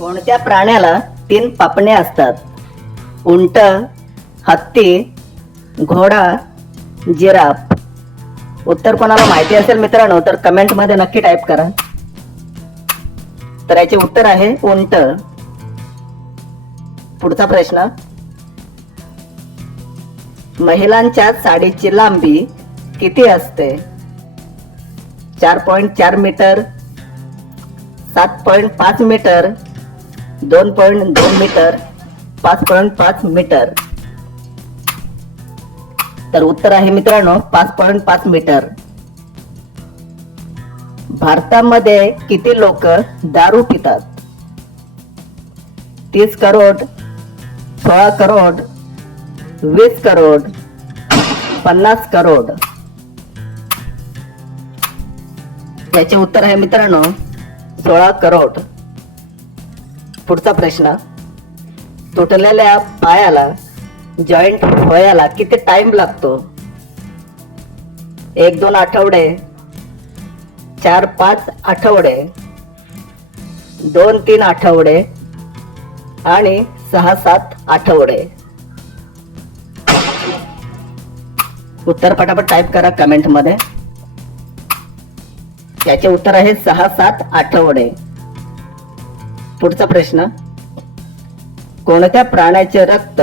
कोणत्या प्राण्याला तीन पापणे असतात. उंट हत्ती घोडा जिराफ. उत्तर कोणाला माहिती असेल मित्रांनो तर कमेंटमध्ये नक्की टाईप करा. तर याचे उत्तर आहे उंट. पुढचा प्रश्न. महिलांच्या साडीची लांबी किती असते? चार पॉईंट चार मीटर सात पॉईंट पाच मीटर दोन पॉईंट दोन मीटर पाच पॉईंट पाच मीटर. तर उत्तर आहे मित्रांनो पाच पॉईंट पाच मीटर. भारतामध्ये किती लोक दारू पितात? तीस करोड सोळा करोड वीस करोड पन्नास करोड. याचे उत्तर आहे मित्रांनो सोळा करोड. पुढचा प्रश्न. तुटलेल्या पायाला जॉईंट व्हायला किती टाइम लागतो? एक दोन आठवडे. चार पाच आठवडे. दोन तीन आठवडे. आणि सहा सात आठवडे. उत्तर पटापट टाईप करा कमेंटमध्ये त्याचे उत्तर आहे सहा सात आठवडे. पुढचा प्रश्न. कोणत्या प्राण्याचे रक्त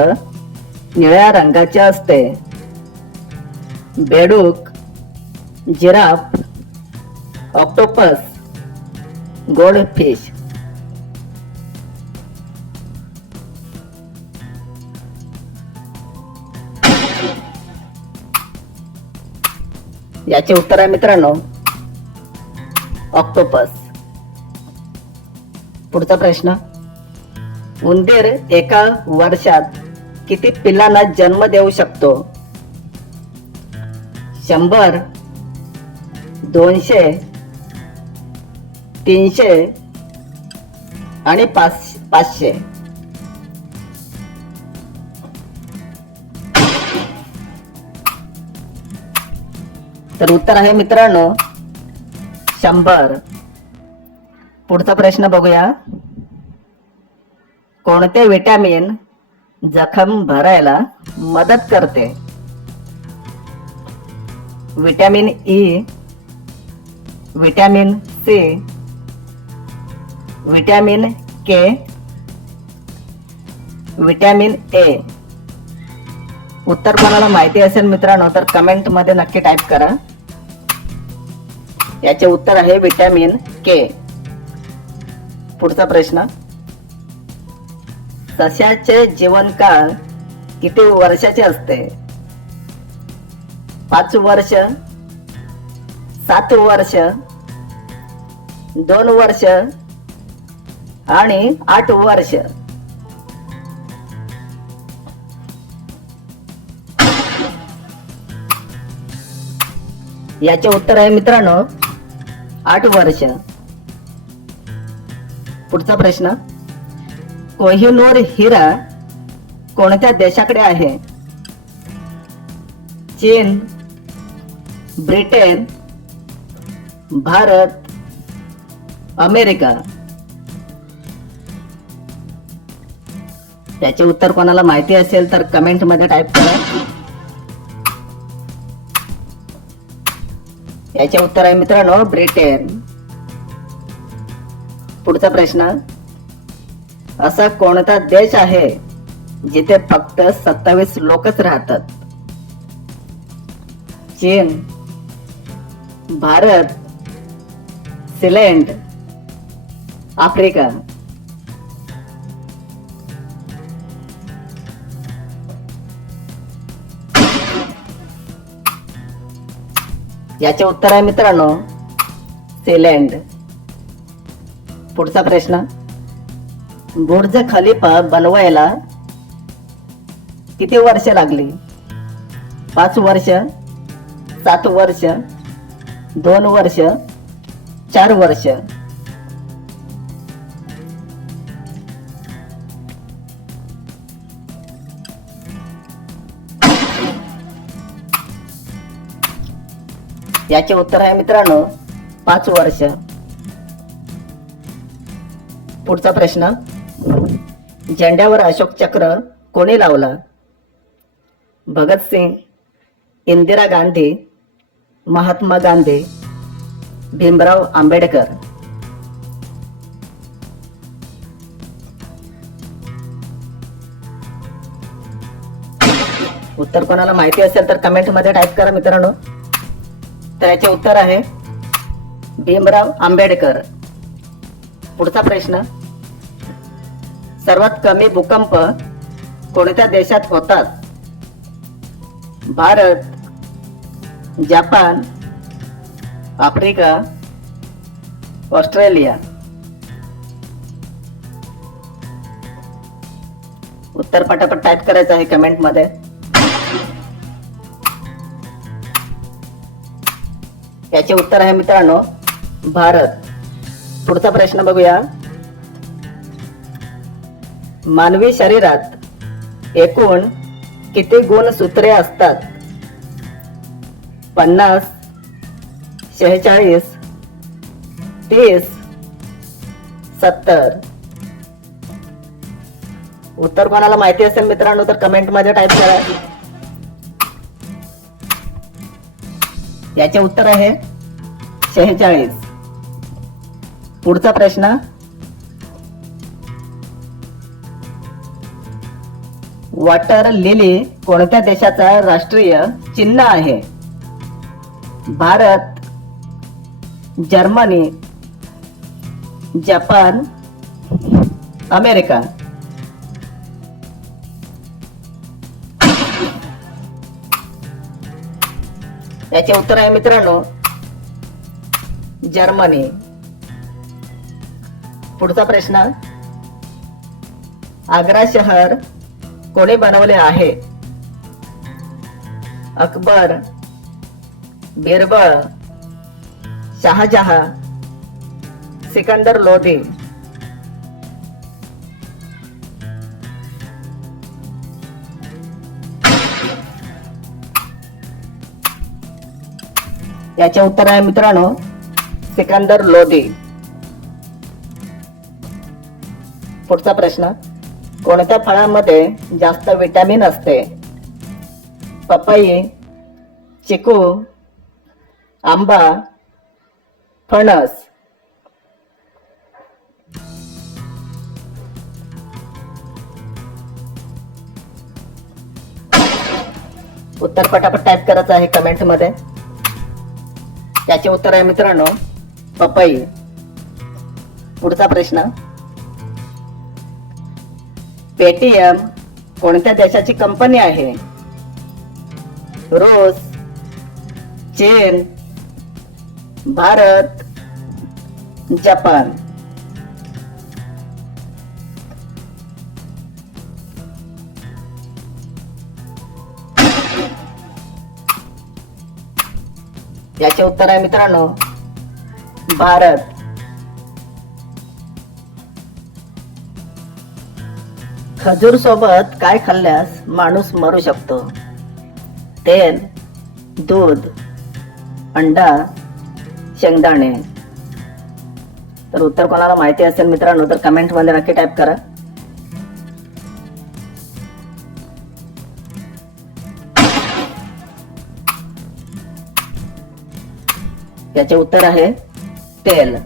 निळ्या रंगाचे असते? बेडूक जिराफ ऑक्टोपस गोल्ड फिश याचे उत्तर आहे मित्रांनो ऑक्टोपस. पुढचा प्रश्न. उंदीर एका वर्षात किती पिल्लांना जन्म देऊ शकतो? शंभर दोनशे तीनशे आणि पाच पाचशे. तर उत्तर आहे मित्रांनो शंभर. पुढचा प्रश्न बघूया. कोणते विटॅमिन जखम भरायला मदत करते? Vitamin E vitamin C vitamin K vitamin A. उत्तर कोणाला माहिती असेल मित्रांनो तर कमेंटमध्ये नक्की टाईप करा. याचे उत्तर आहे विटॅमिन के. पुढचा प्रश्न. सस्याचे जीवनकाळ किती वर्षाचे असते? पाच वर्ष सात वर्ष दोन वर्ष आणि आठ वर्ष. याचे उत्तर आहे मित्रांनो आठ वर्ष. पुढचा प्रश्न. कोहिनूर हिरा कोणत्या देशाकडे आहे? चीन ब्रिटन भारत अमेरिका. त्याचे उत्तर कोणाला माहिती असेल तर कमेंटमध्ये टाईप करा. याचे उत्तर आहे मित्रांनो ब्रिटन. पुढचा प्रश्न. असा कोणता देश आहे जिथे फक्त सत्तावीस लोकच राहतात? चीन भारत सिलेंड आफ्रिका. याचे उत्तर आहे मित्रांनो सिलेंड पुढचा प्रश्न. बुर्ज खलिफा बनवायला किती वर्ष लागली? पाच वर्ष सात वर्ष दोन वर्ष चार वर्ष? याचे उत्तर आहे मित्रांनो पाच वर्ष. पुढचा प्रश्न. झेंड्यावर अशोक चक्र कोणी लावला? भगतसिंग इंदिरा गांधी महात्मा गांधी भीमराव आंबेडकर. उत्तर कोणाला माहिती असेल तर कमेंटमध्ये टाईप करा मित्रांनो. तर याचे उत्तर आहे भीमराव आंबेडकर. पुढचा प्रश्न. सर्वात कमी भूकंप कोणत्या देशात होतात? Bharat Japan Africa Australia. उत्तर पटापट टाईप करायचं आहे कमेंटमध्ये. याचे उत्तर आहे मित्रांनो भारत. पुढचा प्रश्न बघूया. मानवी शरीरात एकूण किती गुणसूत्रे असतात? पन्नास शेहेचाळीस तीस सत्तर. उत्तर कोणाला माहिती असेल मित्रांनो तर कमेंटमध्ये टाईप करा. याचे उत्तर आहे शेहेचाळीस. पुढचा प्रश्न वॉटर लिली कोणत्या देशाचा राष्ट्रीय चिन्ह आहे? Bharat Germany Japan America. याचे उत्तर आहे मित्रांनो जर्मनी. पुढचा प्रश्न आग्रा शहर कोणी बनवले आहे. अकबर बिरबळ शहाजहा सिकंदर लोधी. याचे उत्तर आहे मित्रांनो सिकंदर लोधी. पुढचा प्रश्न. कोणत्या फळामध्ये जास्त विटॅमिन असते? पपई चिकू आंबा फणस. उत्तर पटापट टाईप करायचं आहे कमेंटमध्ये. त्याचे उत्तर आहे मित्रांनो पपई. पुढचा प्रश्न. पेटीएम कोणत्या देशाची कंपनी आहे? रूस चीन भारत जपान. याचे उत्तर आहे मित्रांनो भारत. खजूर सोबत काय खाल्ल्यास माणूस मरू शकतो? तेल दूध अंडा शेंगदाणे. तर उत्तर कोणाला माहिती असेल मित्रांनो तर कमेंटमध्ये नक्की टाईप करा. याचे उत्तर आहे तेल.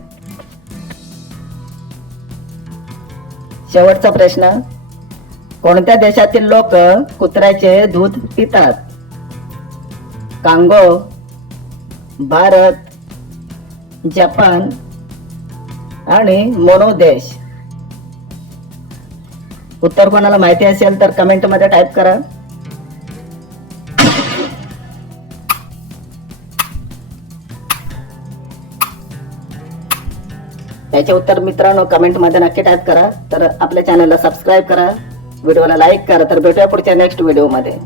शेवटचा प्रश्न कोणत्या देशातील लोक कुत्र्याचे दूध पितात? कांगो भारत जपान आणि मोनो देश. उत्तर कोणाला माहिती असेल तर कमेंटमध्ये टाईप करा. त्याचे उत्तर मित्रांनो कमेंटमध्ये नक्की टाईप करा. तर आपल्या चॅनलला सबस्क्राईब करा. व्हिडिओला लाईक करा तर भेटूया पुढच्या नेक्स्ट व्हिडिओमध्ये